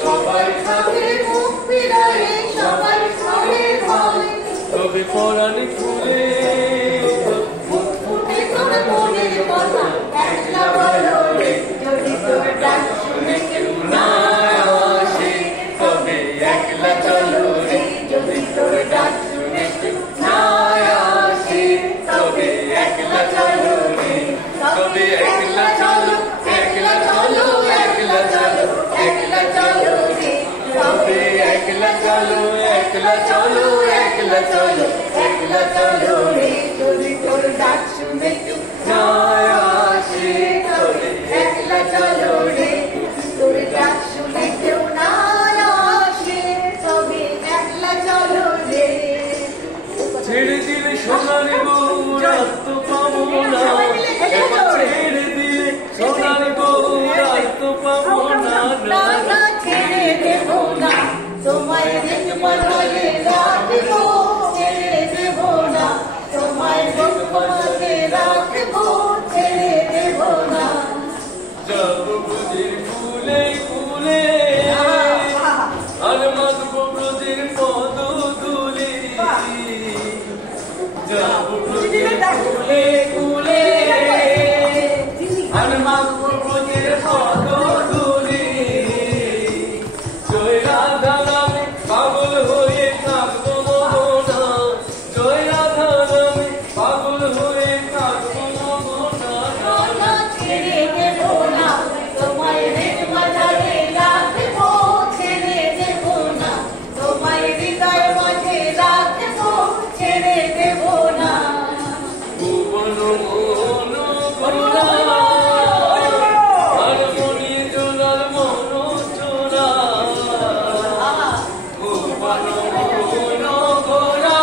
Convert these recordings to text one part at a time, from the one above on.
সবার খাবে মুখ ফিরায়ে, সবার খাবে ভয়, তবে পরাণ খুলে মুখ ফুটে তোর মনের কথা একলা বলো রে। যদি তোর ডাক শুনে কেউ না আসে, তবে একলা চলো রে। যদি তোর ডাক শুনে কেউ না আসে, তবে একলা চলো রে। তবে একলা চলো, একলা চলো, একলা চলো, একলা চলো রে। তবে একলা চলো, একলা চলো, একলা চলো, একলা চলো রে। যদি তোর ডাক শুনে কেউ না আসে, তবে একলা চলো রে। তোর ডাক শুনে কেউ না আসে, তবে একলা চলো রে। ছেড়ে দিলে সোনার গৌর আর তো পাবো না, ছেড়ে দিলে সোনার গৌর আর তো পাবো না। না ছেড়ে দেব না, তোমায় দেখমালে রাখবো, ছেড়ে দেব না, তোমায় দেখমালে রাখবো, ছেড়ে দেব না। যাব বুঝির ফুলে ফুলে আর মাগবো ব্রজের পদ ধুলি, যাব ব্রজের ফুলে ফুলে আর মাগবো ব্রজের পদ ধুলি। জয় রাধা নামে পাগল হয়ে থাকবো মোহনা, জয় রাধা নামে পাগল হয়ে থাকবো মোহনা। না ছেড়ে দেব না, তোমায় হৃদয় রাখবো, ছেড়ে দেব না, তোমায় হৃদয় মাঝে রাখবো, ছেড়ে দেব না। ভুবন মোহন গোরা আর মনি জোনার মন চোরা, ভুবন মোহন গোরা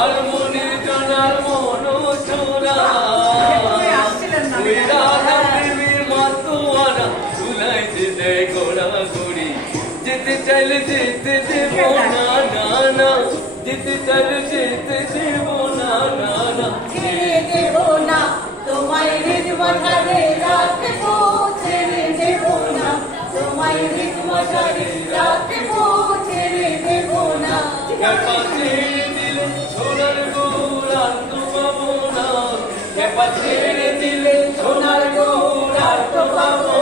আর মনি জোনার মন চোরা। ওই রাধা প্রেমীর মাতোয়ারা ধুলাইতে দেয় গোড়াগড়ি, যেতে চাইলে যেতে দেব না, না না, যেতে চাইলে যেতে দেব না, না না। ছেড়ে দেব না, তোমায় হৃদয় রাখবো, ছেড়ে দেব না, তোমায় হৃদয় রাখবো, ছেড়ে দেব না। ক্যাপা ছেড়ে দিলে সোনার গৌর আর তো পাবো না, ক্যাপা ছেড়ে দিলে সোনার গৌর আর তো পাবো